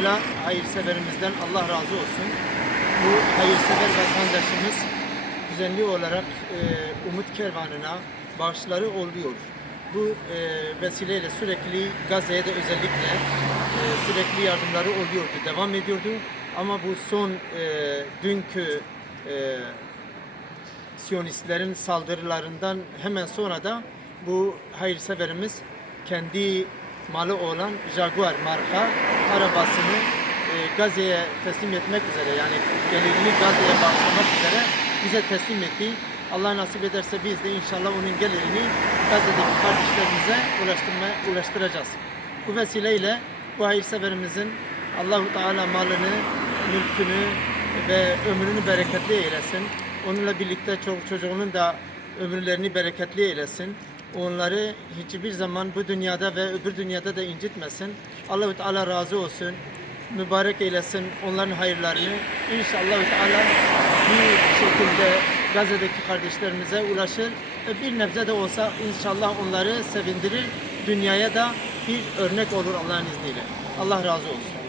Evvela hayırseverimizden Allah razı olsun. Bu hayırsever vatandaşımız düzenli olarak Umut Kervanı'na bağışları oluyor. Bu vesileyle sürekli Gazze'ye de özellikle sürekli yardımları oluyordu, devam ediyordu. Ama bu son dünkü Siyonistlerin saldırılarından hemen sonra da bu hayırseverimiz kendi malı olan Jaguar marka arabasını Gazze'ye teslim etmek üzere, yani gelirini Gazze'ye bağışlamak üzere bize teslim etti. Allah nasip ederse biz de inşallah onun gelirini Gazze'deki kardeşlerimize ulaştıracağız. Bu vesileyle bu hayırseverimizin Allahu Teala malını, mülkünü ve ömrünü bereketli eylesin. Onunla birlikte çocuğunun da ömürlerini bereketli eylesin. Onları hiçbir zaman bu dünyada ve öbür dünyada da incitmesin. Allah-u Teala razı olsun. Mübarek eylesin onların hayırlarını. İnşallah Teala bir şekilde Gazze'deki kardeşlerimize ulaşır ve bir nebze de olsa inşallah onları sevindirir. Dünyaya da bir örnek olur Allah'ın izniyle. Allah razı olsun.